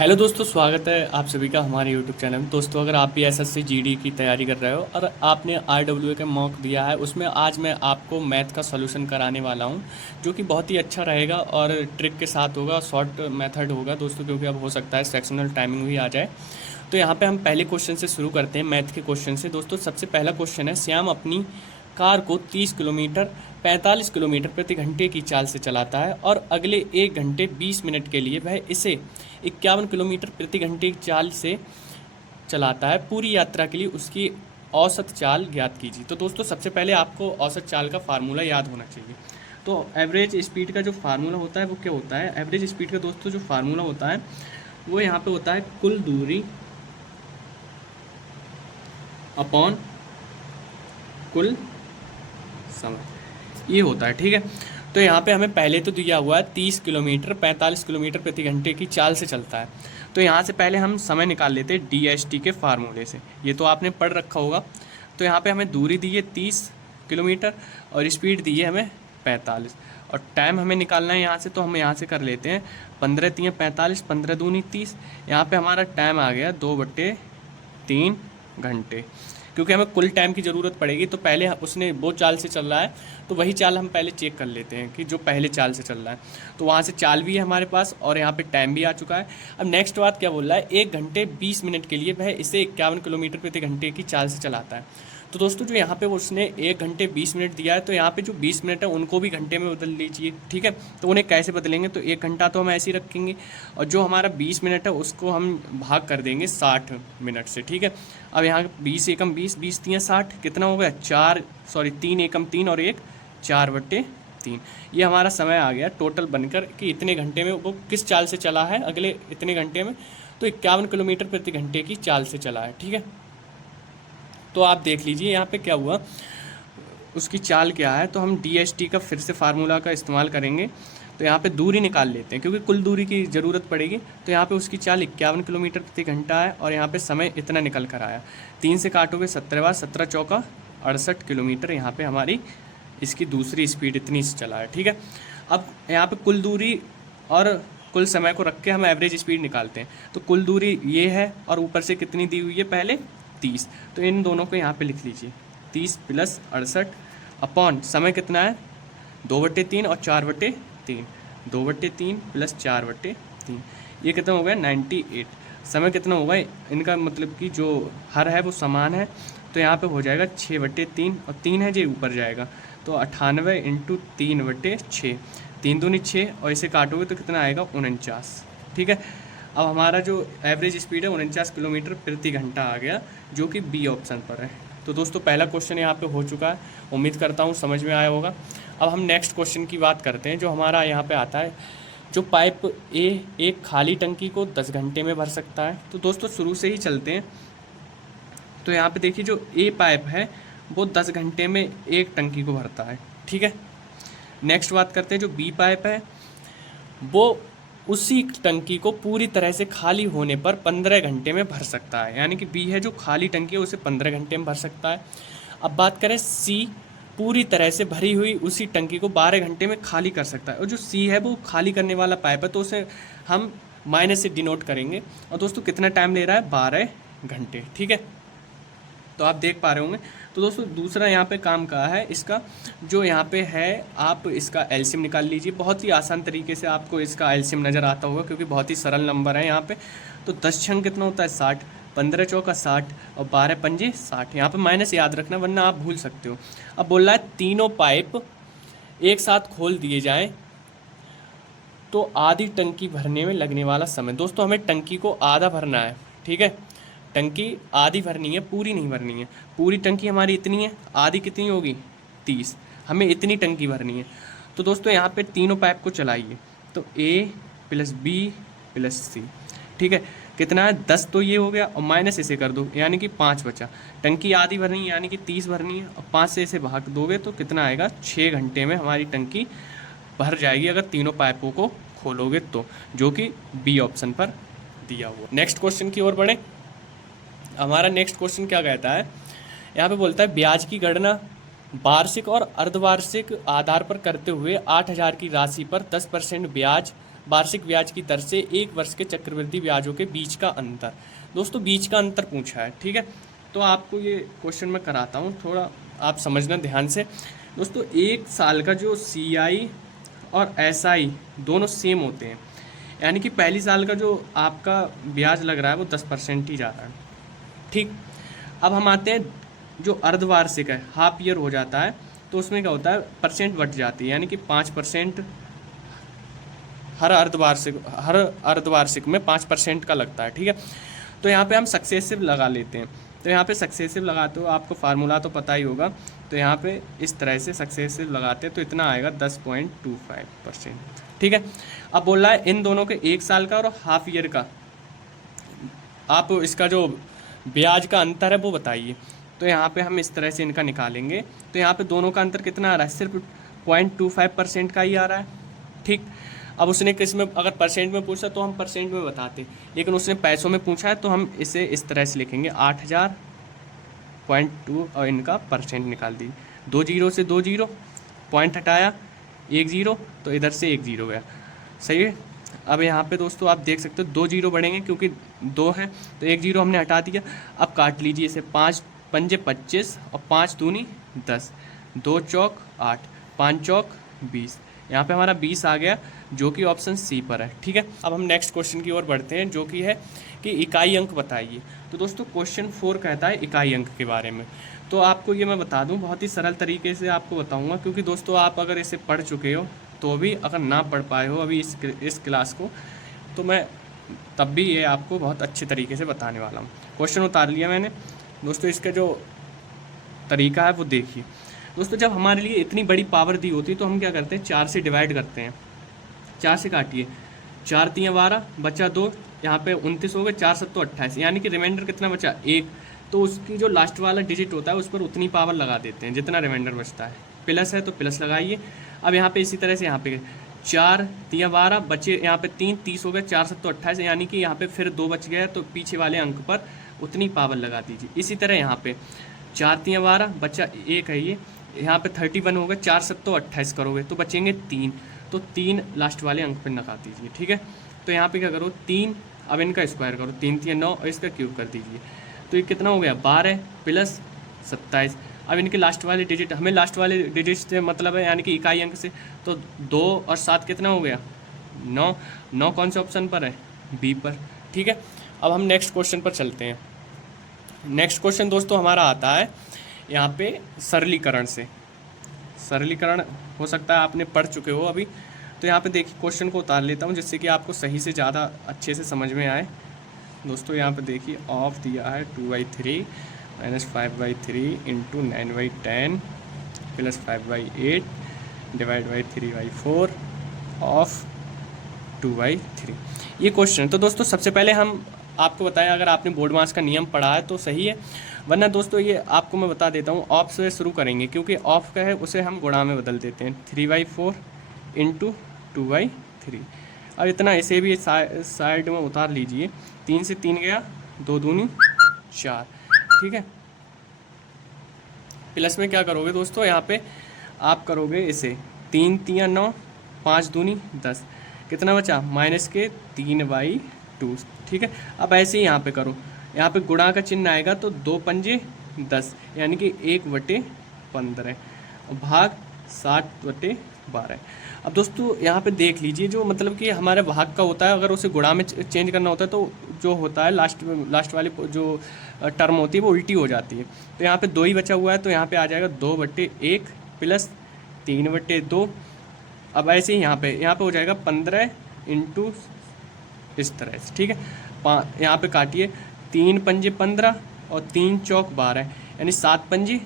Hello दोस्तों, स्वागत है आप सभी का हमारे यूट्यूब चैनल में। दोस्तों, अगर आप भी एसएससी जीडी की तैयारी कर रहे हो और आपने आरडब्ल्यूए का मॉक दिया है, उसमें आज मैं आपको मैथ का सॉल्यूशन कराने वाला हूं, जो कि बहुत ही अच्छा रहेगा और ट्रिक के साथ होगा, शॉर्ट मेथड होगा दोस्तों, क्योंकि अब हो सकता है सेक्शनल टाइमिंग भी आ जाए। तो यहाँ पे हम पहले क्वेश्चन से शुरू करते हैं, मैथ के क्वेश्चन से। दोस्तों, सबसे पहला क्वेश्चन है, श्याम अपनी कार को 30 किलोमीटर 45 किलोमीटर प्रति घंटे की चाल से चलाता है और अगले 1 घंटे 20 मिनट के लिए वह इसे 51 किलोमीटर प्रति घंटे की चाल से चलाता है। पूरी यात्रा के लिए उसकी औसत चाल ज्ञात कीजिए। तो दोस्तों, सबसे पहले आपको औसत चाल का फार्मूला याद होना चाहिए। तो एवरेज स्पीड का जो फार्मूला होता है वो क्या होता है? एवरेज स्पीड का दोस्तों जो फार्मूला होता है वो यहाँ पे होता है कुल दूरी अपॉन कुल समय, ये होता है। ठीक है, तो यहाँ पे हमें पहले तो दिया हुआ है 30 किलोमीटर 45 किलोमीटर प्रति घंटे की चाल से चलता है। तो यहाँ से पहले हम समय निकाल लेते हैं डीएसटी के फार्मूले से। ये तो आपने पढ़ रखा होगा। तो यहाँ पे हमें दूरी दी है 30 किलोमीटर और स्पीड दी है हमें 45, और टाइम हमें निकालना है यहाँ से। तो हम यहाँ से कर लेते हैं 15 3 45, 15 दूनी 30। यहाँ पे हमारा टाइम आ गया 2/3 घंटे, क्योंकि हमें कुल टाइम की ज़रूरत पड़ेगी। तो पहले उसने वो चाल से चल रहा है, तो वही चाल हम पहले चेक कर लेते हैं कि जो पहले चाल से चल रहा है। तो वहाँ से चाल भी है हमारे पास और यहाँ पे टाइम भी आ चुका है। अब नेक्स्ट बात क्या बोल रहा है, 1 घंटे 20 मिनट के लिए वह इसे 51 किलोमीटर प्रति घंटे की चाल से चलाता है। तो दोस्तों, जो यहाँ पे उसने 1 घंटे 20 मिनट दिया है, तो यहाँ पे जो 20 मिनट है उनको भी घंटे में बदल लीजिए। ठीक है, तो उन्हें कैसे बदलेंगे? तो 1 घंटा तो हम ऐसे ही रखेंगे और जो हमारा 20 मिनट है उसको हम भाग कर देंगे 60 मिनट से। ठीक है, अब यहाँ 20 एकम 20, 20 3 60, कितना हो गया 3 एकम 3 और 1 4/3। ये हमारा समय आ गया टोटल बनकर कि इतने घंटे में वो किस चाल से चला है अगले इतने घंटे में। तो 51 किलोमीटर प्रति घंटे की चाल से चला है। ठीक है, तो आप देख लीजिए यहाँ पे क्या हुआ, उसकी चाल क्या है। तो हम डीएसटी का फिर से फार्मूला का इस्तेमाल करेंगे। तो यहाँ पे दूरी निकाल लेते हैं, क्योंकि कुल दूरी की ज़रूरत पड़ेगी। तो यहाँ पे उसकी चाल 51 किलोमीटर प्रति घंटा है और यहाँ पे समय इतना निकल कर आया। 3 से काटोगे 17 बार, 17 चौका 68 किलोमीटर यहाँ पे हमारी इसकी दूसरी स्पीड इतनी से चला है। ठीक है, अब यहाँ पे कुल दूरी और कुल समय को रख के हम एवरेज स्पीड निकालते हैं। तो कुल दूरी ये है और ऊपर से कितनी दी हुई है पहले 30। तो इन दोनों को यहाँ पे लिख लीजिए, 30 + 68 अपॉन समय कितना है 2/3 और 4/3। 2/3 + 4/3, ये कितना हो गया 98। समय कितना होगा इनका, मतलब कि जो हर है वो समान है। तो यहाँ पे हो जाएगा 6/3 और 3 है जो ऊपर जाएगा। तो 98 × 3/6, 3 दूनी 6 और इसे काटोगे तो कितना आएगा 49। ठीक है, अब हमारा जो एवरेज स्पीड है 49 किलोमीटर प्रति घंटा आ गया, जो कि बी ऑप्शन पर है। तो दोस्तों, पहला क्वेश्चन यहाँ पे हो चुका है, उम्मीद करता हूँ समझ में आया होगा। अब हम नेक्स्ट क्वेश्चन की बात करते हैं, जो हमारा यहाँ पे आता है, जो पाइप ए एक खाली टंकी को 10 घंटे में भर सकता है। तो दोस्तों, शुरू से ही चलते हैं। तो यहाँ पे देखिए, जो ए पाइप है वो 10 घंटे में एक टंकी को भरता है। ठीक है, नेक्स्ट बात करते हैं, जो बी पाइप है वो उसी टंकी को पूरी तरह से खाली होने पर 15 घंटे में भर सकता है। यानी कि बी है जो खाली टंकी है उसे 15 घंटे में भर सकता है। अब बात करें सी, पूरी तरह से भरी हुई उसी टंकी को 12 घंटे में खाली कर सकता है। और जो सी है वो खाली करने वाला पाइप है, तो उसे हम माइनस से डिनोट करेंगे। और दोस्तों, कितना टाइम ले रहा है 12 घंटे। ठीक है, तो आप देख पा रहे होंगे। तो दोस्तों, दूसरा यहाँ पे काम का है इसका, जो यहाँ पे है, आप इसका एलसीएम निकाल लीजिए। बहुत ही आसान तरीके से आपको इसका एलसीएम नज़र आता होगा, क्योंकि बहुत ही सरल नंबर है यहाँ पे। तो 10 छंग कितना होता है 60, 15 चौका 60 और 12 पंजे 60। यहाँ पे माइनस याद रखना वरना आप भूल सकते हो। अब बोल रहा है तीनों पाइप एक साथ खोल दिए जाएँ तो आधी टंकी भरने में लगने वाला समय। दोस्तों, हमें टंकी को आधा भरना है। ठीक है, टंकी आधी भरनी है, पूरी नहीं भरनी है। पूरी टंकी हमारी इतनी है, आधी कितनी होगी 30, हमें इतनी टंकी भरनी है। तो दोस्तों, यहाँ पे तीनों पाइप को चलाइए। तो A + B + C, ठीक है, कितना है 10। तो ये हो गया और माइनस इसे कर दो, यानी कि 5 बचा। टंकी आधी भरनी है यानी कि 30 भरनी है, और 5 से इसे भाग दोगे तो कितना आएगा 6 घंटे में हमारी टंकी भर जाएगी, अगर तीनों पाइपों को खोलोगे तो, जो कि बी ऑप्शन पर दिया हुआ। नेक्स्ट क्वेश्चन की ओर बढ़े। हमारा नेक्स्ट क्वेश्चन क्या कहता है, यहाँ पे बोलता है ब्याज की गणना वार्षिक और अर्धवार्षिक आधार पर करते हुए 8,000 की राशि पर 10% ब्याज वार्षिक ब्याज की दर से 1 वर्ष के चक्रवृद्धि ब्याजों के बीच का अंतर। दोस्तों बीच का अंतर पूछा है, ठीक है। तो आपको ये क्वेश्चन मैं कराता हूँ, थोड़ा आप समझना ध्यान से। दोस्तों 1 साल का जो CI और SI दोनों सेम होते हैं, यानी कि पहली साल का जो आपका ब्याज लग रहा है वो 10% ही जा रहा है, ठीक। अब हम आते हैं जो अर्धवार्षिक है, हाफ ईयर हो जाता है, तो उसमें क्या होता है, परसेंट बढ़ जाती है, यानी कि 5% हर अर्धवार्षिक में 5% का लगता है, ठीक है। तो यहाँ पे हम सक्सेसिव लगा लेते हैं। तो यहाँ पे सक्सेसिव लगाते हो, आपको फार्मूला तो पता ही होगा। तो यहाँ पे इस तरह से सक्सेसिव लगाते हैं तो इतना आएगा 10.25%, ठीक है। अब बोल रहा है इन दोनों के 1 साल का और हाफ ईयर का आप इसका जो ब्याज का अंतर है वो बताइए। तो यहाँ पे हम इस तरह से इनका निकालेंगे। तो यहाँ पे दोनों का अंतर कितना आ रहा है, सिर्फ 0.25% का ही आ रहा है, ठीक। अब उसने किस में अगर परसेंट में पूछा तो हम परसेंट में बताते, लेकिन उसने पैसों में पूछा है तो हम इसे इस तरह से लिखेंगे 8000.2 और इनका परसेंट निकाल दीजिए। 2 जीरो से 2 जीरो, पॉइंट हटाया 1 जीरो, तो इधर से 1 जीरो गया, सही है। अब यहाँ पे दोस्तों आप देख सकते हो 2 जीरो बढ़ेंगे क्योंकि 2 है, तो 1 जीरो हमने हटा दिया। अब काट लीजिए इसे, 5 पंजे 25 और 5 दूनी 10, 2 चौक 8, 5 चौक 20, यहाँ पे हमारा 20 आ गया, जो कि ऑप्शन सी पर है, ठीक है। अब हम नेक्स्ट क्वेश्चन की ओर बढ़ते हैं, जो कि है कि इकाई अंक बताइए। तो दोस्तों क्वेश्चन 4 कहता है इकाई अंक के बारे में। तो आपको ये मैं बता दूं, बहुत ही सरल तरीके से आपको बताऊंगा, क्योंकि दोस्तों आप अगर इसे पढ़ चुके हो तो भी अगर ना पढ़ पाए हो अभी इस क्लास को, तो मैं तब भी ये आपको बहुत अच्छे तरीके से बताने वाला हूँ। क्वेश्चन उतार लिया मैंने दोस्तों, इसका जो तरीका है वो देखिए। दोस्तों जब हमारे लिए इतनी बड़ी पावर दी होती है तो हम क्या करते हैं, 4 से डिवाइड करते हैं। 4 से काटिए, 4 तियाँ 12, बचा 2, यहाँ पे 29 हो गए, 4 सत्तो 28, यानी कि रिमाइंडर कितना बचा 1। तो उसकी जो लास्ट वाला डिजिट होता है उस पर उतनी पावर लगा देते हैं जितना रिमाइंडर बचता है। प्लस है तो प्लस लगाइए। अब यहाँ पे इसी तरह से यहाँ पे 4 तियाँ 12, बचे यहाँ पे 3, 30 हो गए, 4 सत्तो 28, यानी कि यहाँ पे फिर 2 बच गया, तो पीछे वाले अंक पर उतनी पावर लगा दीजिए। इसी तरह यहाँ पे 4 तियाँ 12, बचा 1 है ये, यहाँ पे 31 हो गए, 4 सत्तो 28 करोगे तो बचेंगे 3, तो 3 लास्ट वाले अंक पर लगा दीजिए, ठीक है। तो यहाँ पे क्या करो 3, अब इनका स्क्वायर करो, 3 तियाँ 9 और इसका क्यूब कर दीजिए, तो ये कितना हो गया 12 प्लस 27। अब इनके लास्ट वाले डिजिट, हमें लास्ट वाले डिजिट से मतलब है यानी कि इकाई अंक से, तो 2 और 7 कितना हो गया 9। 9 कौन से ऑप्शन पर है, बी पर, ठीक है। अब हम नेक्स्ट क्वेश्चन पर चलते हैं। नेक्स्ट क्वेश्चन दोस्तों हमारा आता है यहाँ पे सरलीकरण से। सरलीकरण हो सकता है आपने पढ़ चुके हो अभी, तो यहाँ पे देखिए क्वेश्चन को उतार लेता हूँ जिससे कि आपको सही से ज़्यादा अच्छे से समझ में आए। दोस्तों यहाँ पे देखिए ऑफ दिया है 2/3 minus 5/3 into 9/10 plus 5/8 divide by 3/4 of 2/3, ये क्वेश्चन। तो दोस्तों सबसे पहले हम आपको बताएं, अगर आपने बोर्ड मास का नियम पढ़ा है तो सही है, वरना दोस्तों ये आपको मैं बता देता हूँ, ऑफ से शुरू करेंगे क्योंकि ऑफ का है उसे हम गुणा में बदल देते हैं। 3/4 इंटू 2/3। अब इतना इसे भी साइड में उतार लीजिए, 3 से 3 गया, 2 दूनी 4, ठीक है। प्लस में क्या करोगे दोस्तों, यहाँ पे आप करोगे इसे 3 तियाँ 9, 5 दूनी 10, कितना बचा माइनस के 3/2, ठीक है। अब ऐसे ही यहाँ पे करो, यहाँ पे गुणा का चिन्ह आएगा तो 2 पंजे 10, यानी कि 1/15 भाग 60/12। अब दोस्तों यहाँ पे देख लीजिए, जो मतलब कि हमारे भाग का होता है, अगर उसे गुणा में चेंज करना होता है तो जो होता है लास्ट वाली जो टर्म होती है वो उल्टी हो जाती है। तो यहाँ पे 2 ही बचा हुआ है, तो यहाँ पे आ जाएगा 2/1 प्लस 3/2। अब ऐसे ही यहाँ पे हो जाएगा 15 इंटू इस तरह से, ठीक है। यहाँ पे काटिए, 3 पंजे 15 और 3 चौक 12, यानी 7 पंजे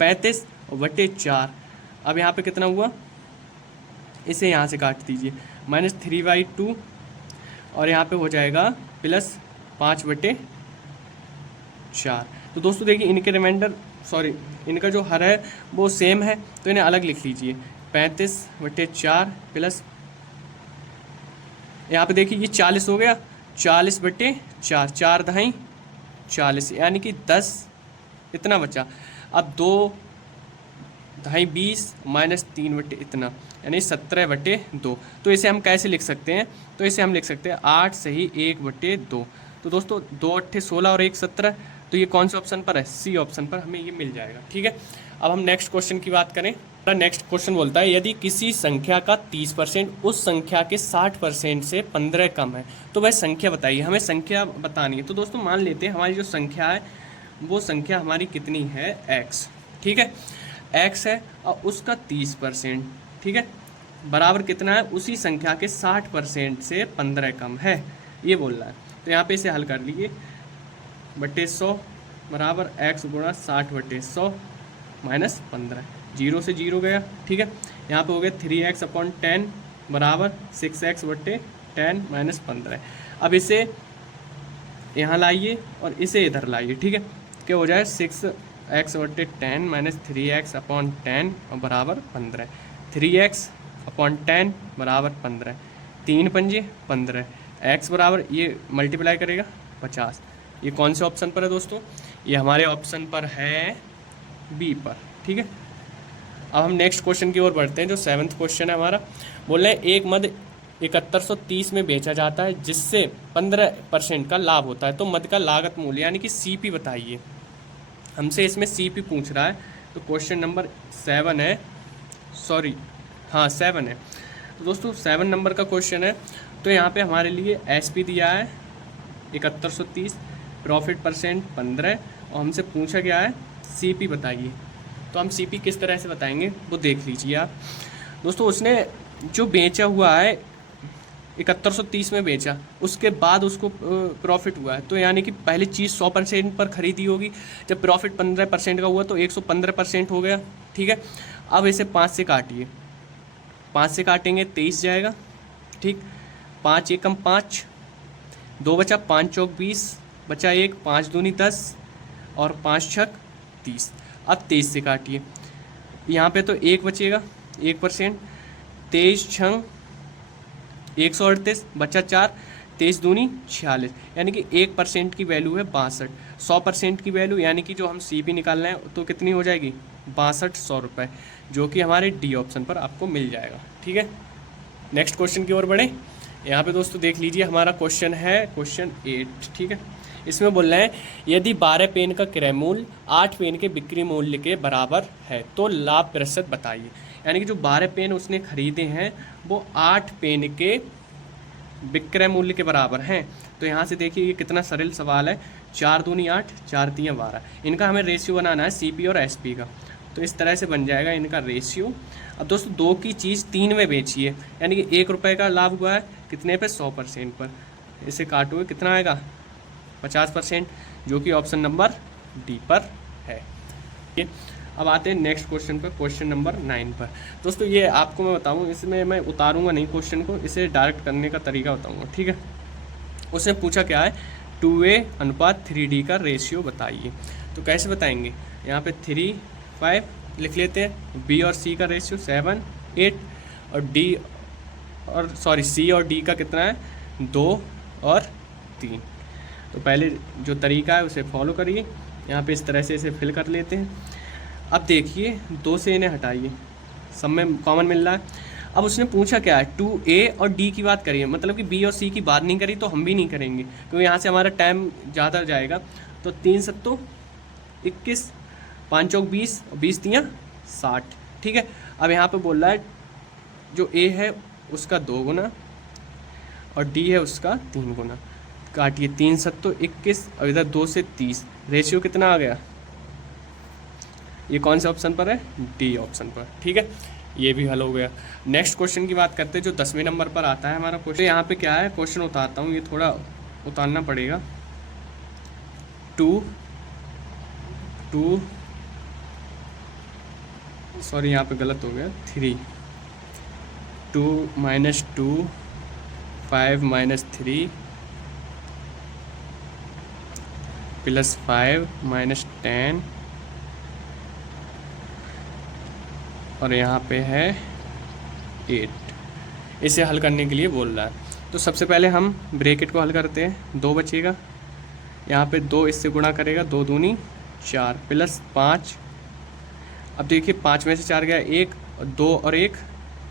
35/4। अब यहाँ पे कितना हुआ, इसे यहाँ से काट दीजिए, माइनस 3/2 और यहाँ पे हो जाएगा प्लस 5/4। तो दोस्तों देखिए इनके रिमाइंडर इनका जो हर है वो सेम है, तो इन्हें अलग लिख लीजिए, 35/4 प्लस यहाँ पे देखिए ये 40 हो गया, 40/4, 4 दहाई 40, यानी कि 10 इतना बचा। अब 2 दहाई 20 माइनस 3 इतना, यानी 17/2। तो इसे हम कैसे लिख सकते हैं, तो इसे हम लिख सकते हैं 8 सही 1/2। तो दोस्तों 2 8 16 और 1 17, तो ये कौन से ऑप्शन पर है, सी ऑप्शन पर हमें ये मिल जाएगा। ठीक है, अब हम नेक्स्ट क्वेश्चन की बात करें। नेक्स्ट क्वेश्चन बोलता है यदि किसी संख्या का 30% उस संख्या के 60% से 15 कम है तो वह संख्या बताइए। हमें संख्या बतानी है। तो दोस्तों मान लेते हैं हमारी जो संख्या है वो संख्या हमारी कितनी है, x। ठीक है, x है और उसका 30%, ठीक है, बराबर कितना है, उसी संख्या के 60% से 15 कम है, ये बोल रहा है। तो यहाँ पे इसे हल कर लीजिए, बटे 100 बराबर x गुणा 60/100 माइनस 15, 0 से 0 गया। ठीक है, यहाँ पे हो गया 3x/10 बराबर 6x/10 माइनस 15। अब इसे यहाँ लाइए और इसे इधर लाइए। ठीक है, क्या हो जाए 6x/10 माइनस 3x/10 और बराबर 15, 3x/10 बराबर 15, 3 पंजे 15, x बराबर ये मल्टीप्लाई करेगा 50। ये कौन से ऑप्शन पर है दोस्तों, ये हमारे ऑप्शन पर है बी पर। ठीक है, अब हम नेक्स्ट क्वेश्चन की ओर बढ़ते हैं जो 7th क्वेश्चन है हमारा। बोल रहे हैं एक मद 7130 में बेचा जाता है जिससे 15% का लाभ होता है, तो मद का लागत मूल्य यानी कि CP बताइए। हमसे इसमें CP पूछ रहा है, तो क्वेश्चन नंबर 7 है, सॉरी हाँ 7 है। तो दोस्तों 7 नंबर का क्वेश्चन है। तो यहाँ पे हमारे लिए SP दिया है 7130, प्रॉफिट परसेंट 15 और हमसे पूछा गया है CP बताइए। तो हम CP किस तरह से बताएंगे वो देख लीजिए आप। दोस्तों उसने जो बेचा हुआ है 7130 में बेचा, उसके बाद उसको प्रॉफिट हुआ है, तो यानी कि पहले चीज़ 100% पर खरीदी होगी। जब प्रॉफिट 15% का हुआ तो 115% हो गया। ठीक है, अब इसे 5 से काटिए, 5 से काटेंगे 23 जाएगा। ठीक, 5 एकम 5, 2 बचा, 5 चौक 20 बचा 1, 5 दूनी 10 और 5 छक 30। अब 23 से काटिए, यहाँ पे तो 1 बचेगा 1%, 23 छंग 138 बचा 4, 23 दूनी 46, यानी कि 1% की वैल्यू है 62। 100% की वैल्यू यानी कि जो हम CP निकाल रहे हैं तो कितनी हो जाएगी 6200 रुपये, जो कि हमारे डी ऑप्शन पर आपको मिल जाएगा। ठीक है, नेक्स्ट क्वेश्चन की ओर बढ़े। यहाँ पे दोस्तों देख लीजिए हमारा क्वेश्चन है क्वेश्चन 8। ठीक है, इसमें बोल रहे हैं यदि 12 पेन का क्रय मूल्य 8 पेन के बिक्री मूल्य के बराबर है तो लाभ प्रतिशत बताइए। यानी कि जो 12 पेन उसने खरीदे हैं वो 8 पेन के विक्रय मूल्य के बराबर हैं। तो यहाँ से देखिए ये कितना सरल सवाल है, 4 दूनी 8, 4 तियाँ 12। इनका हमें रेशियो बनाना है CP और SP का, तो इस तरह से बन जाएगा इनका रेशियो। अब दोस्तों 2 की चीज़ 3 में बेची है, यानी कि 1 रुपये का लाभ हुआ है कितने पे, 100% पर। इसे काटोगे कितना आएगा 50%, जो कि ऑप्शन नंबर डी पर है। ठीक है, अब आते हैं नेक्स्ट क्वेश्चन पर, क्वेश्चन नंबर 9 पर। दोस्तों ये आपको मैं बताऊँ, इसमें मैं उतारूंगा नहीं क्वेश्चन को, इसे डायरेक्ट करने का तरीका बताऊंगा। ठीक है, उसने पूछा क्या है 2A अनुपात 3D का रेशियो बताइए। तो कैसे बताएंगे, यहाँ पे 3 5 लिख लेते हैं, B और C का रेशियो 7 8 और C और D का कितना है 2 और 3। तो पहले जो तरीका है उसे फॉलो करिए, यहाँ पे इस तरह से इसे फिल कर लेते हैं। अब देखिए 2 से इन्हें हटाइए, सब में कॉमन मिल रहा है। अब उसने पूछा क्या है 2A और D की बात करिए, मतलब कि B और C की बात नहीं करी तो हम भी नहीं करेंगे क्योंकि यहाँ से हमारा टाइम ज़्यादा जाएगा। तो 3 सत्तों 21, 5 चौक 20, 20 तियाँ 60। ठीक है, अब यहाँ पे बोल रहा है जो A है उसका 2 गुना और D है उसका 3 गुना। काटिए, 3 सत्तों 21 और इधर 2 से 30, रेशियो कितना आ गया, ये कौन से ऑप्शन पर है, डी ऑप्शन पर। ठीक है, ये भी हल हो गया। नेक्स्ट क्वेश्चन की बात करते हैं जो 10वें नंबर पर आता है हमारा क्वेश्चन। यहाँ पे क्या है, क्वेश्चन उतारता हूँ, ये थोड़ा उतारना पड़ेगा। 2 सॉरी यहाँ पे गलत हो गया, 3 2 - 2 5 - 3 + 5 - 10 और यहाँ पे है 8। इसे हल करने के लिए बोल रहा है। तो सबसे पहले हम ब्रैकेट को हल करते हैं, 2 बचेगा, यहाँ पे 2 इससे गुणा करेगा, 2 दूनी 4 + 5। अब देखिए 5 में से 4 गया 1, 2 और 1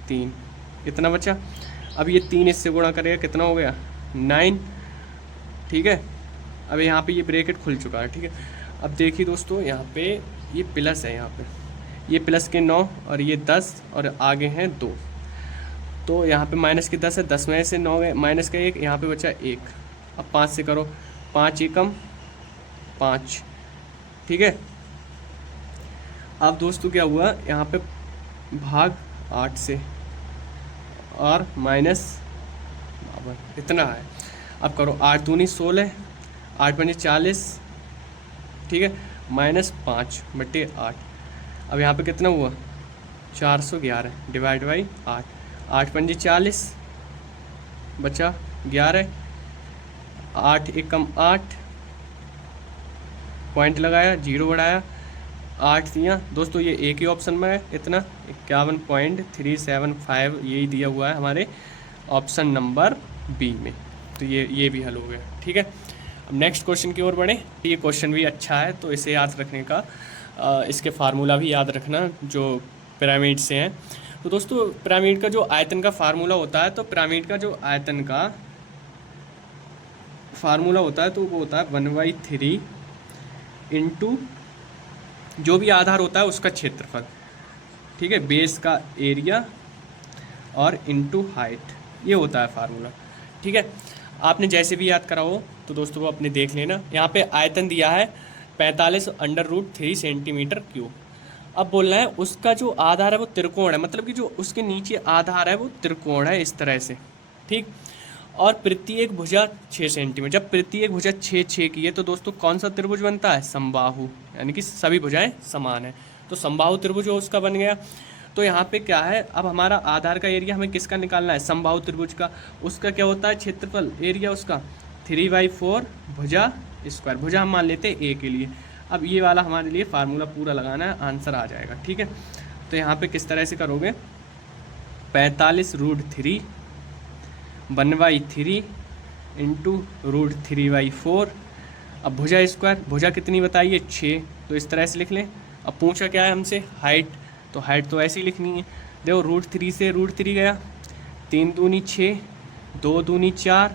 3, इतना बचा। अब ये 3 इससे गुणा करेगा, कितना हो गया 9, ठीक है। अब यहाँ पे ये ब्रैकेट खुल चुका है, ठीक है। अब देखिए दोस्तों, यहाँ पे ये प्लस है, यहाँ पे ये प्लस के 9 और ये 10 और आगे हैं 2, तो यहाँ पे माइनस के 10 है, 10 में से 9 गए, माइनस का 1, यहाँ पे बचा 1। अब 5 से करो, 5 एकम 5, ठीक है। अब दोस्तों क्या हुआ, यहाँ पे भाग 8 से और माइनस इतना है। अब करो 8 दूनी 16, 8 पंजे 40, ठीक है, -5/8। अब यहाँ पे कितना हुआ 411 डिवाइड बाई 8, 8 पंजे 40 बचा 11, 8 एकम 8, पॉइंट लगाया, 0 बढ़ाया, 8 दिया दोस्तों। ये एक ही ऑप्शन में है, इतना 51.375 यही दिया हुआ है हमारे ऑप्शन नंबर बी में। तो ये भी हल हो गया, ठीक है। अब नेक्स्ट क्वेश्चन की ओर बढ़े। ये क्वेश्चन भी अच्छा है, तो इसे याद रखने का इसके फार्मूला भी याद रखना जो पिरामिड से हैं। तो दोस्तों पिरामिड का जो आयतन का फार्मूला होता है, तो पिरामिड का जो आयतन का फार्मूला होता है तो वो होता है 1/3 इंटू जो भी आधार होता है उसका क्षेत्रफल, ठीक है, बेस का एरिया और इंटू हाइट, ये होता है फार्मूला, ठीक है। आपने जैसे भी याद करा हो तो दोस्तों वो अपने देख लेना। यहाँ पे आयतन दिया है 45√3 सेंटीमीटर क्यूब। अब बोलना है उसका जो आधार है वो त्रिकोण है, मतलब कि जो उसके नीचे आधार है वो त्रिकोण है इस तरह से, ठीक। और प्रत्येक भुजा 6 सेंटीमीटर। जब प्रत्येक भुजा 6 की है तो दोस्तों कौन सा त्रिभुज बनता है, समबाहु, यानी कि सभी भुजाएं समान है, तो समबाहु त्रिभुज उसका बन गया। तो यहाँ पे क्या है, अब हमारा आधार का एरिया हमें किसका निकालना है, समबाहु त्रिभुज का। उसका क्या होता है क्षेत्रफल, एरिया उसका 3/4 भुजा स्क्वायर, भुजा हम मान लेते हैं ए के लिए। अब ये वाला हमारे लिए फार्मूला पूरा लगाना है, आंसर आ जाएगा, ठीक है। तो यहाँ पे किस तरह से करोगे, 45√3 1/3 इंटू √3/4। अब भुजा स्क्वायर, भुजा कितनी बताइए 6, तो इस तरह से लिख लें। अब पूछा क्या है हमसे, हाइट, तो हाइट तो ऐसे ही लिखनी है। देखो √3 से √3 गया, 3 दूनी 6, 2 दूनी 4,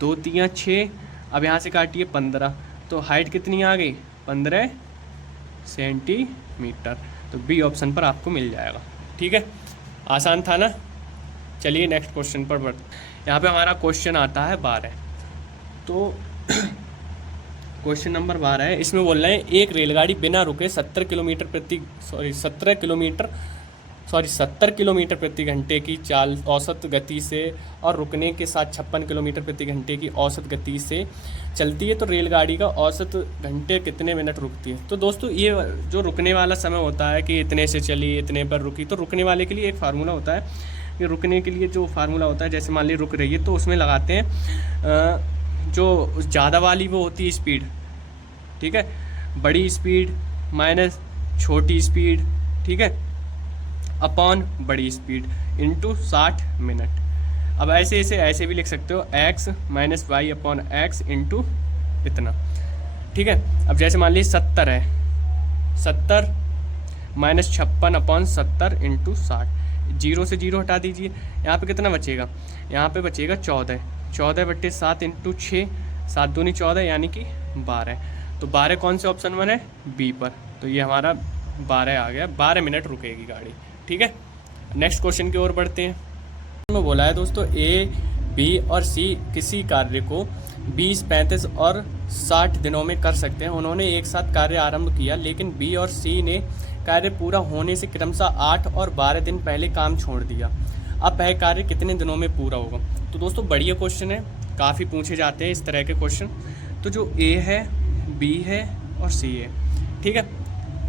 2 तियाँ 6। अब यहाँ से काटिए 15, तो हाइट कितनी आ गई 15 सेंटीमीटर। तो बी ऑप्शन पर आपको मिल जाएगा, ठीक है। आसान था ना। चलिए नेक्स्ट क्वेश्चन पर बढ़। यहाँ पे हमारा क्वेश्चन आता है 12। तो क्वेश्चन नंबर 12 है, इसमें बोल रहे हैं एक रेलगाड़ी बिना रुके 70 किलोमीटर प्रति घंटे की चाल औसत गति से और रुकने के साथ 56 किलोमीटर प्रति घंटे की औसत गति से चलती है, तो रेलगाड़ी का औसत घंटे कितने मिनट रुकती है। तो दोस्तों ये जो रुकने वाला समय होता है कि इतने से चली इतने पर रुकी, तो रुकने वाले के लिए एक फार्मूला होता है कि रुकने के लिए जो फार्मूला होता है, जैसे मान ली रुक रही है तो उसमें लगाते हैं जो ज़्यादा वाली वो होती है स्पीड, ठीक है, बड़ी स्पीड माइनस छोटी स्पीड, ठीक है, अपॉन बड़ी स्पीड इंटू 60 मिनट। अब ऐसे भी लिख सकते हो x - y upon x into इतना, ठीक है। अब जैसे मान लीजिए 70 है, 70 - 56 अपॉन 70 इंटू 60, 0 से 0 हटा दीजिए, यहाँ पे कितना बचेगा, यहाँ पे बचेगा 14, 14/7 इंटू 6, 7 दूनी 14 यानी कि 12। तो 12 कौन से ऑप्शन में है, बी पर, तो ये हमारा 12 आ गया, 12 मिनट रुकेगी गाड़ी, ठीक है। नेक्स्ट क्वेश्चन की ओर बढ़ते हैं। में बोला है दोस्तों ए, बी और सी किसी कार्य को 20, 35 और 60 दिनों में कर सकते हैं। उन्होंने एक साथ कार्य आरंभ किया, लेकिन बी और सी ने कार्य पूरा होने से क्रमशः 8 और 12 दिन पहले काम छोड़ दिया। अब वह कार्य कितने दिनों में पूरा होगा। तो दोस्तों बढ़िया क्वेश्चन है, काफ़ी पूछे जाते हैं इस तरह के क्वेश्चन। तो जो ए है, बी है और सी है, ठीक है।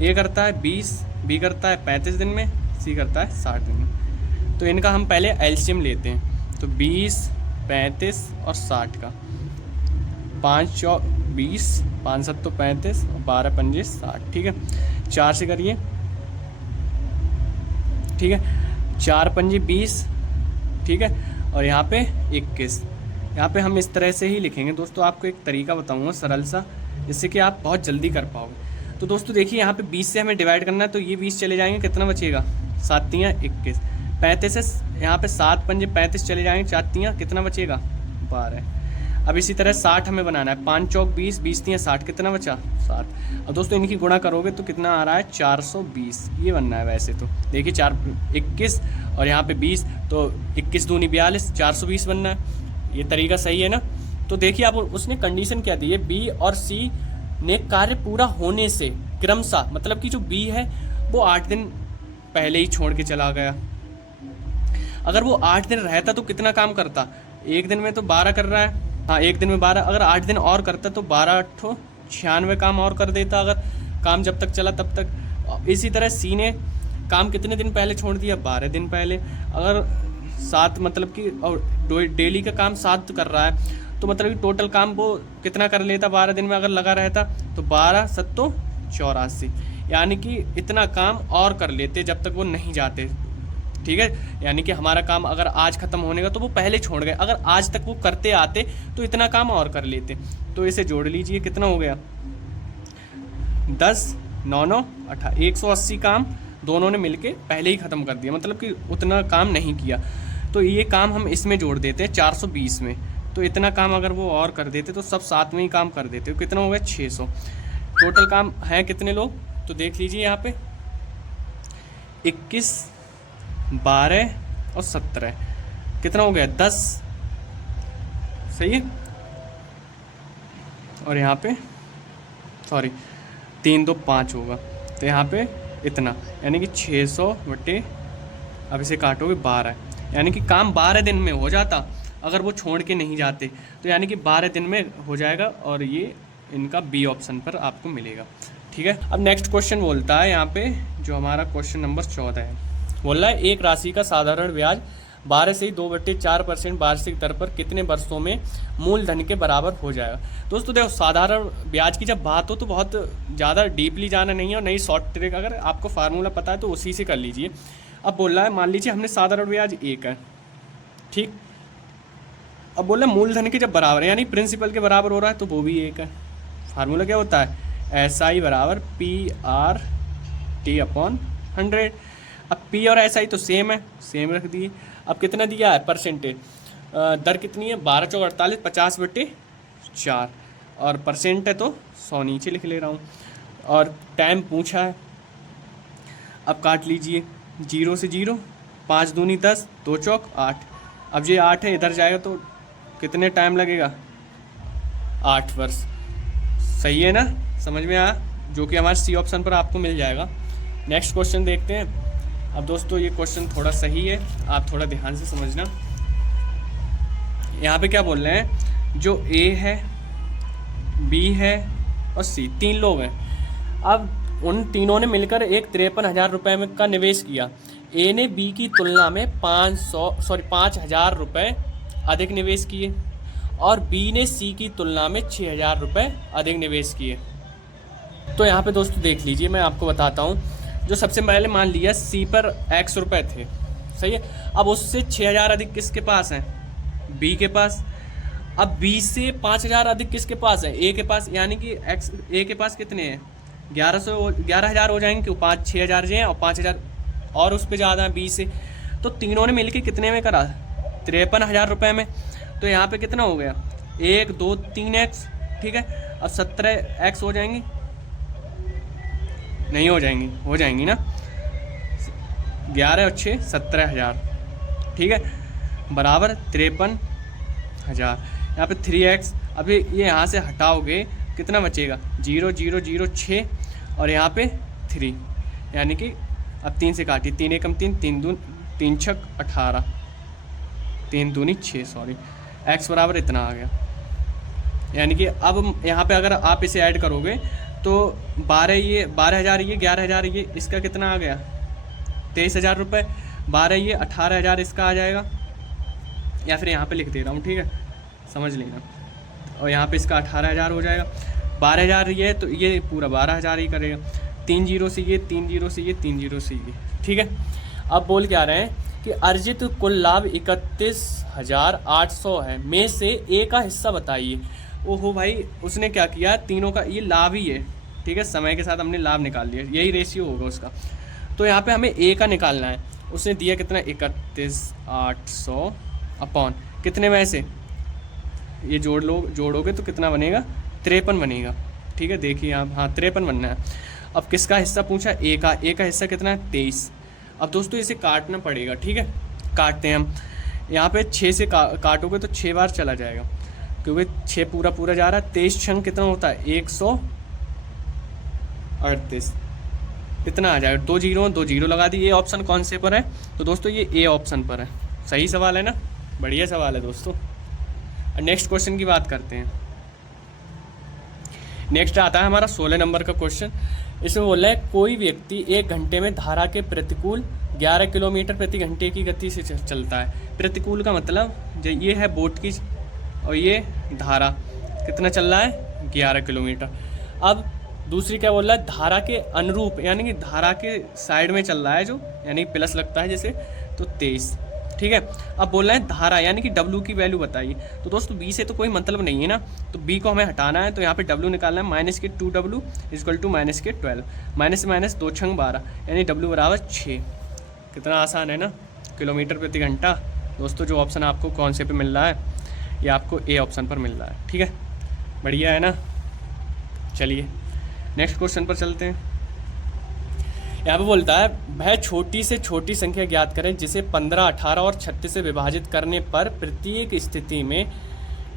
ए करता है 20, बी करता है 35 दिन में, सी करता है 60 दिन में। तो इनका हम पहले एलसीएम लेते हैं। तो 20, 35 और 60 का 5 चौ 20, 5 7 तो 35 और 12 पंजे 60, ठीक है। 4 से करिए, ठीक है, 4 पंजे 20, ठीक है, और यहाँ पे 21। यहाँ पे हम इस तरह से ही लिखेंगे दोस्तों। आपको एक तरीका बताऊँगा सरल सा, जिससे कि आप बहुत जल्दी कर पाओगे। तो दोस्तों देखिए यहाँ पे 20 से हमें डिवाइड करना है, तो ये 20 चले जाएंगे, कितना बचेगा, 7 तियाँ 21, 35 से यहाँ पे 7 पंजे 35 चले जाएंगे, 4 तियाँ कितना बचेगा 12। अब इसी तरह 60 हमें बनाना है, 5 चौक 20, 20 तियाँ 60, कितना बचा 7। अब दोस्तों इनकी गुणा करोगे तो कितना आ रहा है 420, ये बनना है वैसे तो। देखिए 4 21 और यहाँ पे 20, तो 21 दूनी 42, 420 बनना है। ये तरीका सही है ना। तो देखिए आप उसने कंडीशन क्या दी है, बी और सी ने कार्य पूरा होने से क्रमशः, मतलब कि जो बी है वो 8 दिन पहले ही छोड़ के चला गया। अगर वो 8 दिन रहता तो कितना काम करता, एक दिन में तो 12 कर रहा है, हाँ एक दिन में 12, अगर 8 दिन और करता तो 12 8 96 काम और कर देता, अगर काम जब तक चला तब तक। इसी तरह सी ने काम कितने दिन पहले छोड़ दिया, 12 दिन पहले। अगर 7 मतलब कि और डेली का काम 7 कर रहा है तो मतलब कि टोटल काम वो कितना कर लेता 12 दिन में अगर लगा रहता, तो 12 7 84, यानी कि इतना काम और कर लेते जब तक वो नहीं जाते। ठीक है, यानी कि हमारा काम अगर आज ख़त्म होने का तो वो पहले छोड़ गए, अगर आज तक वो करते आते तो इतना काम और कर लेते। तो इसे जोड़ लीजिए, कितना हो गया 10 9 9 18, 180 काम दोनों ने मिलके पहले ही ख़त्म कर दिया, मतलब कि उतना काम नहीं किया। तो ये काम हम इसमें जोड़ देते हैं 420 में, तो इतना काम अगर वो और कर देते तो सब साथ में ही काम कर देते। तो कितना हो गया 600। टोटल काम है कितने लोग, तो देख लीजिए यहाँ पे 21 12 और 17, कितना हो गया 10, सही है। और यहाँ पे सॉरी 3 2 5 होगा, तो यहाँ पे इतना, यानी कि 600 बटे, अब इसे काटोगे 12, यानी कि काम 12 दिन में हो जाता अगर वो छोड़ के नहीं जाते, तो यानी कि 12 दिन में हो जाएगा। और ये इनका बी ऑप्शन पर आपको मिलेगा। ठीक है, अब नेक्स्ट क्वेश्चन बोलता है यहाँ पे, जो हमारा क्वेश्चन नंबर 14 है, बोल रहा है एक राशि का साधारण ब्याज 12 से 2/4% वार्षिक दर पर कितने वर्षों में मूलधन के बराबर हो जाएगा। दोस्तों देखो, साधारण ब्याज की जब बात हो तो बहुत ज़्यादा डीपली जाना नहीं है, और नहीं शॉर्ट ट्रिक, अगर आपको फार्मूला पता है तो उसी से कर लीजिए। अब बोल रहा है, मान लीजिए हमने साधारण ब्याज 1 है, ठीक। अब बोल रहा है मूलधन के जब बराबर है, यानी प्रिंसिपल के बराबर हो रहा है, तो वो भी 1 है। फार्मूला क्या होता है, SI बराबर PRT/100। अब P और SI तो सेम है, सेम रख दिए। अब कितना दिया है परसेंटेज, दर कितनी है 12 चौक 48, 50/4, और परसेंट है तो 100 नीचे लिख ले रहा हूँ। और टाइम पूछा है, अब काट लीजिए 0 से 0, 5 दूनी 10, 2 चौक 8। अब ये 8 है, इधर जाएगा तो कितने टाइम लगेगा 8 वर्ष, सही है ना, समझ में आया, जो कि हमारे सी ऑप्शन पर आपको मिल जाएगा। नेक्स्ट क्वेश्चन देखते हैं। अब दोस्तों ये क्वेश्चन थोड़ा सही है, आप थोड़ा ध्यान से समझना। यहाँ पे क्या बोल रहे हैं, जो A है, B है और C, 3 लोग हैं। अब उन तीनों ने मिलकर एक 53,000 रुपये में का निवेश किया। A ने B की तुलना में 5,000 रुपये अधिक निवेश किए, और B ने C की तुलना में 6,000 रुपये अधिक निवेश किए। तो यहाँ पे दोस्तों देख लीजिए, मैं आपको बताता हूँ। जो सबसे पहले मान लिया C पर X रुपये थे, सही है। अब उससे 6,000 अधिक किसके पास हैं, B के पास। अब B से 5,000 अधिक किसके पास है, A के पास, यानी कि A के पास कितने हैं 11,000 हो जाएंगे, क्यों 6,000 जो हैं, और 5,000 और उस पर ज़्यादा है B से। तो तीनों ने मिलके कितने में करा, 53,000 रुपये में। तो यहाँ पे कितना हो गया 1 2 3x, ठीक है। अब 17x हो जाएंगी, नहीं हो जाएंगी, हो जाएंगी ना, 11 और 6 17,000, ठीक है, बराबर 53,000। यहाँ पे 3x, अभी ये यहाँ से हटाओगे कितना बचेगा 0 0 0 6, और यहाँ पे 3, यानी कि अब 3 से काटिए, 3 एकम 3, 3 छक 18, 3 दूनी 6, सॉरी, x बराबर इतना आ गया। यानी कि अब यहाँ पे अगर आप इसे ऐड करोगे तो 12,000 ये 11,000 ये, इसका कितना आ गया 23,000 रुपये, 12 ये 18,000 इसका आ जाएगा, या फिर यहाँ पे लिख दे रहा हूँ, ठीक है, समझ लेना। और यहाँ पे इसका 18,000 हो जाएगा, 12,000 ये, तो ये पूरा 12,000 ही करेगा, 3 0 से ये, 3 0 से ये, 3 0 से ये, ठीक है। अब बोल के आ रहे हैं कि अर्जित कुल लाभ 31,800 है, में से A का हिस्सा बताइए। ओहो भाई, उसने क्या किया, तीनों का ये लाभ ही है, ठीक है, समय के साथ हमने लाभ निकाल लिया, यही रेशियो होगा उसका। तो यहाँ पे हमें A का निकालना है, उसने दिया कितना 31,800 अपॉन कितने में से, ये जोड़ोगे तो कितना बनेगा 53 बनेगा। ठीक है, देखिए आप, हाँ 53 बनना है। अब किसका हिस्सा पूछा, ए का हिस्सा कितना है 23। अब दोस्तों इसे काटना पड़ेगा। ठीक है, काटते हैं हम। यहाँ पे 6 से काटोगे तो 6 बार चला जाएगा, क्योंकि 6 पूरा पूरा जा रहा है। 23 छंग कितना होता है 138, इतना आ जाएगा। 2 जीरो लगा दी। ये ऑप्शन कौन से पर है, तो दोस्तों ये ए ऑप्शन पर है। सही सवाल है ना, बढ़िया सवाल है दोस्तों। नेक्स्ट क्वेश्चन की बात करते हैं। नेक्स्ट आता है हमारा 16 नंबर का क्वेश्चन। इसमें बोला है कोई व्यक्ति 1 घंटे में धारा के प्रतिकूल 11 किलोमीटर प्रति घंटे की गति से चलता है। प्रतिकूल का मतलब ये है बोट की, और ये धारा कितना चल रहा है 11 किलोमीटर। अब दूसरी क्या बोल रहा है, धारा के अनुरूप, यानी कि धारा के साइड में चल रहा है जो, यानी प्लस लगता है जैसे, तो 23। ठीक है, अब बोल रहे हैं धारा यानी कि W की वैल्यू बताइए। तो दोस्तों B से तो कोई मतलब नहीं है ना, तो B को हमें हटाना है। तो यहाँ पे W निकालना है, -2W इक्वल टू -12, माइनस से माइनस 2 छंग 12, यानी W बराबर 6। कितना आसान है ना, किलोमीटर प्रति घंटा। दोस्तों जो ऑप्शन आपको कौन से पे मिल रहा है, ये आपको ए ऑप्शन पर मिल रहा है। ठीक है, बढ़िया है ना। चलिए नेक्स्ट क्वेश्चन पर चलते हैं। यहाँ पे बोलता है वह छोटी से छोटी संख्या ज्ञात करें जिसे 15, 18 और 36 से विभाजित करने पर प्रत्येक स्थिति में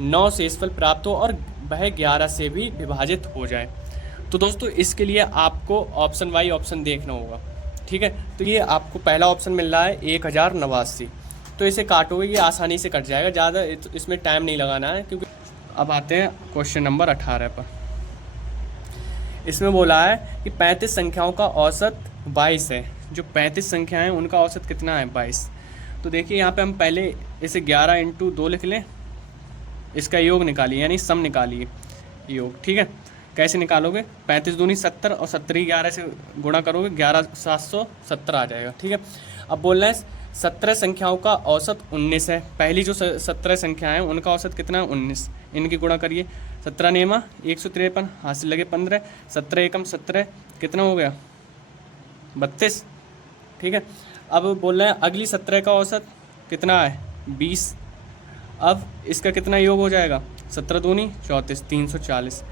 9 शेषफल प्राप्त हो और वह 11 से भी विभाजित हो जाए। तो दोस्तों इसके लिए आपको ऑप्शन वाई ऑप्शन देखना होगा। ठीक है, तो ये आपको पहला ऑप्शन मिल रहा है 1089, तो इसे काटोगे ये आसानी से कट जाएगा, ज़्यादा इसमें टाइम नहीं लगाना है। क्योंकि अब आते हैं क्वेश्चन नंबर 18 पर। इसमें बोला है कि 35 संख्याओं का औसत 22 है। जो 35 संख्याएं हैं उनका औसत कितना है 22। तो देखिए यहाँ पे हम पहले इसे 11 × 2 लिख लें, इसका योग निकालिए यानी सम निकालिए योग। ठीक है, कैसे निकालोगे, 35 दूनी 70 और 70 11 से गुणा करोगे 11,770 आ जाएगा। ठीक है, अब बोल रहे हैं 17 संख्याओं का औसत 19 है। पहली जो 17 संख्याएं हैं उनका औसत कितना है 19, इनकी गुणा करिए। 17 नेमा 153, हाथ से लगे 15, 17 एकम 17, कितना हो गया 32। ठीक है, अब बोल रहे हैं अगली 17 का औसत कितना है 20। अब इसका कितना योग हो जाएगा, 17 दूनी 34, 340।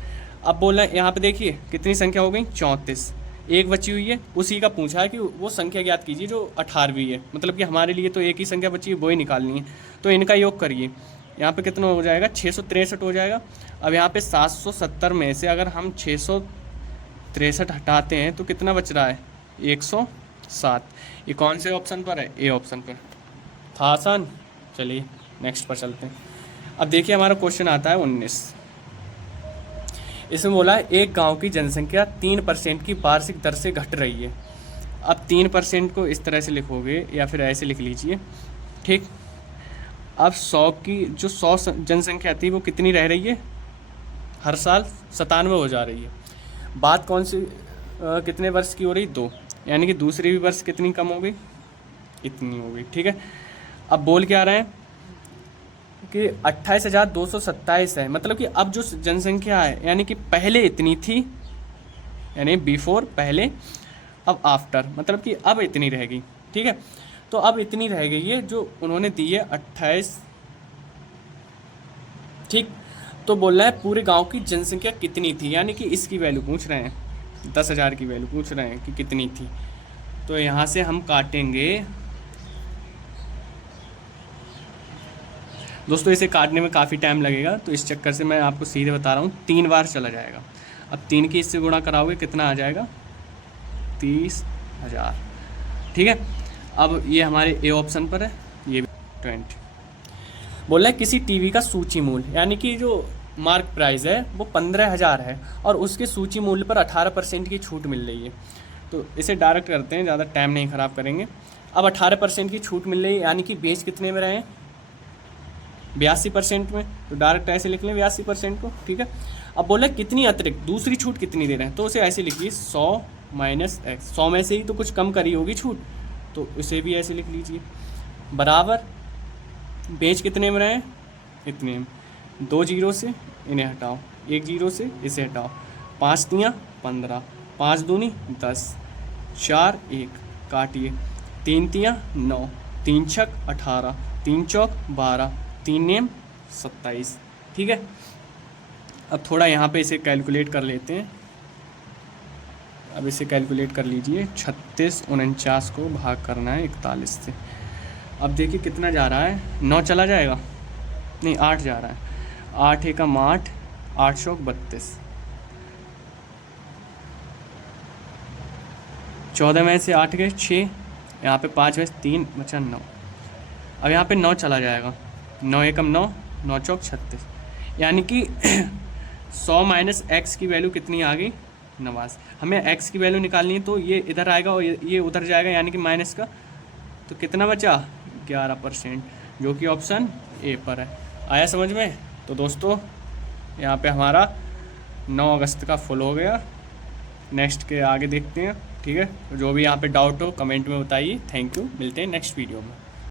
अब बोल रहे हैं यहाँ पे देखिए कितनी संख्या हो गई 34, एक बची हुई है, उसी का पूछा है कि वो संख्या ज्ञात कीजिए जो 18वीं है। मतलब कि हमारे लिए तो एक ही संख्या बची है, वो ही निकालनी है। तो इनका योग करिए, यहाँ पे कितना हो जाएगा 663 हो जाएगा। अब यहाँ पे 770 में से अगर हम 663 हटाते हैं तो कितना बच रहा है 107। ये कौन से ऑप्शन पर है, ए ऑप्शन पर। था आसान। चलिए नेक्स्ट पर चलते हैं। अब देखिए हमारा क्वेश्चन आता है 19। इसमें बोला है एक गांव की जनसंख्या 3% की वार्षिक दर से घट रही है। अब 3% को इस तरह से लिखोगे या फिर ऐसे लिख लीजिए। ठीक, अब 100 की जो 100 जनसंख्या थी वो कितनी रह रही है, हर साल 97 हो जा रही है। बात कौन सी कितने वर्ष की हो रही, 2, यानी कि दूसरी भी वर्ष कितनी कम हो गई, इतनी हो गई। ठीक है, अब बोल क्या रहे हैं कि 28,227 है। मतलब कि अब जो जनसंख्या है यानी कि पहले इतनी थी, यानी बिफोर पहले, अब आफ्टर, मतलब कि अब इतनी रह गई। ठीक है, तो अब इतनी रह गई है जो उन्होंने दी है 28। ठीक, तो बोल रहा है पूरे गांव की जनसंख्या कितनी थी, यानी कि इसकी वैल्यू पूछ रहे हैं, 10,000 की वैल्यू पूछ रहे हैं कि कितनी थी। तो यहाँ से हम काटेंगे दोस्तों, इसे काटने में काफ़ी टाइम लगेगा, तो इस चक्कर से मैं आपको सीधे बता रहा हूँ 3 बार चला जाएगा। अब 3 की इससे गुणा कराओगे कितना आ जाएगा 30,000। ठीक है, अब ये हमारे ए ऑप्शन पर है, ये 20। बोला है किसी टीवी का सूची मूल्य यानी कि जो मार्क प्राइस है वो 15,000 है और उसके सूची मूल्य पर 18% की छूट मिल रही है। तो इसे डायरेक्ट करते हैं, ज़्यादा टाइम नहीं ख़राब करेंगे। अब 18% की छूट मिल रही है, यानी कि बेच कितने में रहे 82% में, तो डायरेक्ट ऐसे लिख लें 82% को। ठीक है, अब बोला कितनी अतिरिक्त दूसरी छूट कितनी दे रहे हैं, तो उसे ऐसे लिखिए 100 - x। 100 में से ही तो कुछ कम करी होगी छूट, तो इसे भी ऐसे लिख लीजिए, बराबर बेच कितने में रहे इतने में, 2 जीरो से इन्हें हटाओ, 1 जीरो से इसे हटाओ, 5 तियाँ 15, 5 दूनी 10, 4 1 काटिए, 3 तियाँ 9, 3 छक 18, 3 चौक 12, 3 नेम 27। ठीक है, अब थोड़ा यहाँ पे इसे कैलकुलेट कर लेते हैं। अब इसे कैलकुलेट कर लीजिए, 36 49 को भाग करना है 41 से। अब देखिए कितना जा रहा है, 9 चला जाएगा, नहीं 8 जा रहा है। 8 एकम 8, 8 चौक 32, 14 में से 8 गए 6, यहाँ पे 5 में से 3 बचा 9। अब यहाँ पे 9 चला जाएगा, 9 एकम 9, 9 चौक 36, यानी कि 100 माइनस एक्स की वैल्यू कितनी आ गई, 89। हमें एक्स की वैल्यू निकालनी है, तो ये इधर आएगा और ये उधर जाएगा, यानी कि माइनस का, तो कितना बचा 11%, जो कि ऑप्शन ए पर है। आया समझ में? तो दोस्तों यहाँ पे हमारा 9 अगस्त का फुल हो गया। नेक्स्ट के आगे देखते हैं। ठीक है, जो भी यहाँ पे डाउट हो कमेंट में बताइए। थैंक यू, मिलते हैं नेक्स्ट वीडियो में।